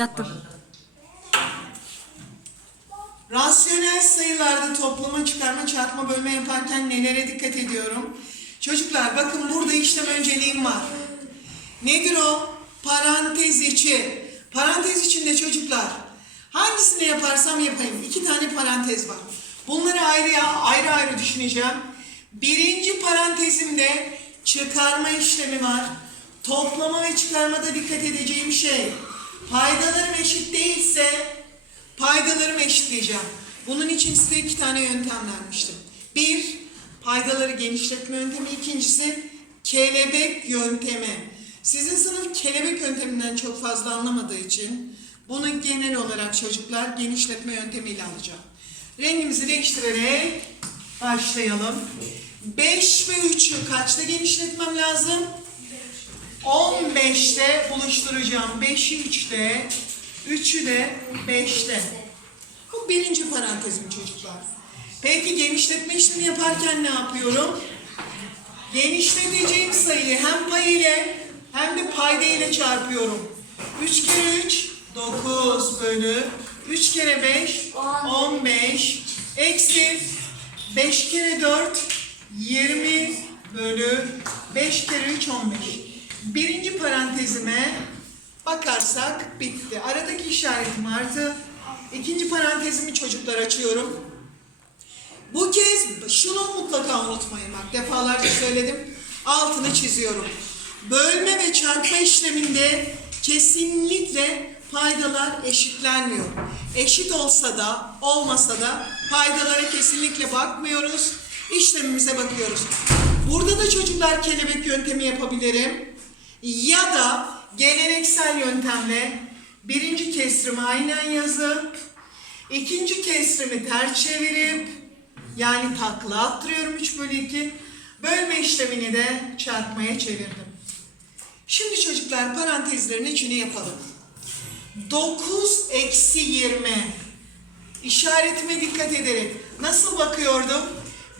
Başlattım. Rasyonel sayılarda toplama, çıkarma, çarpma, bölme yaparken nelere dikkat ediyorum? Çocuklar bakın burada işlem önceliğim var. Nedir o? Parantez içi. Parantez içinde çocuklar. Hangisini yaparsam yapayım. İki tane parantez var. Bunları ayrı ayrı ayrı düşüneceğim. Birinci parantezimde çıkarma işlemi var. Toplama ve çıkarmada dikkat edeceğim şey. Paydalarım eşit değilse Paydalarımı eşitleyeceğim. Bunun için size iki tane yöntem vermiştim. Bir, paydaları genişletme yöntemi. İkincisi, kelebek yöntemi. Sizin sınıf kelebek yönteminden çok fazla anlamadığı için bunu genel olarak çocuklar genişletme yöntemiyle alacağım. Rengimizi değiştirerek başlayalım. 5 ve 3'ü kaçta genişletmem lazım? 15'te buluşturacağım. 5'i 3'te, 3'ü de 5'te. Bu birinci parantezim çocuklar. Peki genişletme işlemi yaparken ne yapıyorum? Genişleteceğim sayıyı hem pay ile hem de payda ile çarpıyorum. 3 kere 3 9 bölü 3 kere 5 15 eksi 5 kere 4 20 bölü 5 kere 3 15. Birinci parantezime bakarsak bitti. Aradaki işaretim artı. İkinci parantezimi çocuklar açıyorum. Bu kez şunu mutlaka unutmayın bak defalarca söyledim. Altını çiziyorum. Bölme ve çarpma işleminde kesinlikle paydalar eşitlenmiyor. Eşit olsa da olmasa da paydalara kesinlikle bakmıyoruz. İşlemimize bakıyoruz. Burada da çocuklar kelebek yöntemi yapabilirim. Ya da geleneksel yöntemle birinci kesrimi aynen yazıp ikinci kesrimi ters çevirip yani takla attırıyorum 3 bölü 2 bölme işlemini de çarpmaya çevirdim. Şimdi çocuklar parantezlerin içini yapalım. 9 eksi 20 işaretime dikkat ederek nasıl bakıyordum?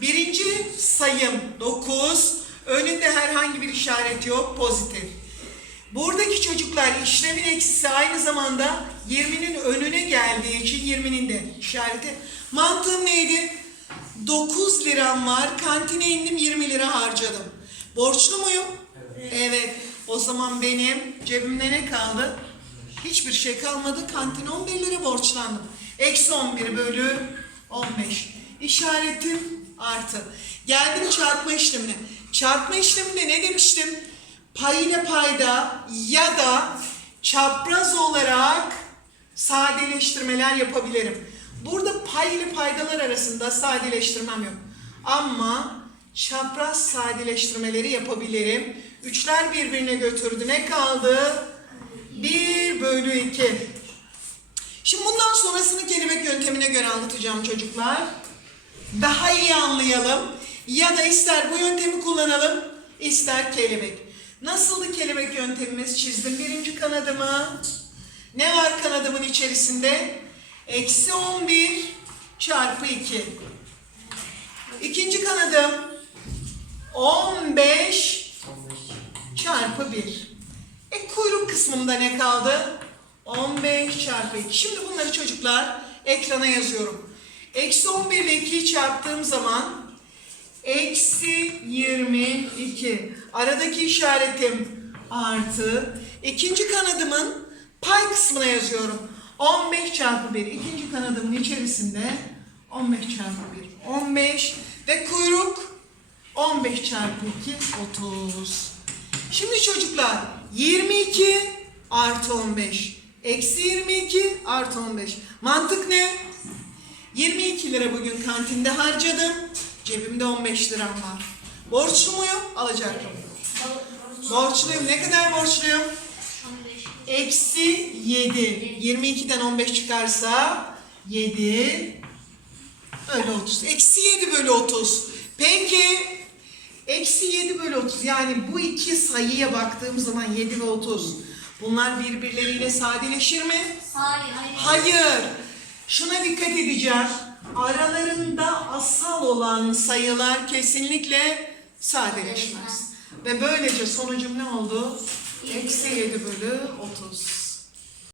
Birinci sayım 9 önünde herhangi bir işaret yok pozitif. Buradaki çocuklar işlemin eksisi aynı zamanda 20'nin önüne geldiği için 20'nin de işareti. Mantığım neydi? 9 liram var, kantine indim 20 lira harcadım. Borçlu muyum? Evet. O zaman benim cebimde ne kaldı? Hiçbir şey kalmadı. Kantine 11 lira borçlandım. Eksi 11 bölü 15. İşaretim artı. Geldim çarpma işlemine. Çarpma işleminde ne demiştim? Pay ile payda ya da çapraz olarak sadeleştirmeler yapabilirim. Burada pay ile paydalar arasında sadeleştirmem yok. Ama çapraz sadeleştirmeleri yapabilirim. Üçler birbirine götürdü. Ne kaldı? 1 bölü 2. Şimdi bundan sonrasını kelebek yöntemine göre anlatacağım çocuklar. Daha iyi anlayalım. Ya da ister bu yöntemi kullanalım, ister kelebek. Nasıldı kelebek yöntemimiz? Çizdim birinci kanadımı. Ne var kanadımın içerisinde? Eksi 11 çarpı 2. İkinci kanadım 15 çarpı 1. E kuyruk kısmında ne kaldı? 15 çarpı 2. Şimdi bunları çocuklar ekrana yazıyorum. Eksi 11 ile 2'yi çarptığım zaman eksi 22. Aradaki işaretim artı. İkinci kanadımın pay kısmına yazıyorum. 15 çarpı 1. İkinci kanadımın içerisinde 15 çarpı 1. 15 ve kuyruk 15 çarpı 2 30. Şimdi çocuklar 22 artı 15. Eksi 22 artı 15. Mantık ne? 22 lira bugün kantinde harcadım. Cebimde 15 liram var. Borçlu muyum? Alacaktım. Borçluyum. Ne kadar borçluyum? Eksi 7. 22'den 15 çıkarsa 7 bölü 30. Eksi 7 bölü 30. Peki eksi 7 bölü 30 yani bu iki sayıya baktığım zaman 7 ve 30 bunlar birbirleriyle sadeleşir mi? Hayır, hayır. Hayır. Şuna dikkat edeceğim. Aralarında asal olan sayılar kesinlikle sadeleşmez. Ve böylece sonucum ne oldu? Eksi 7 bölü 30.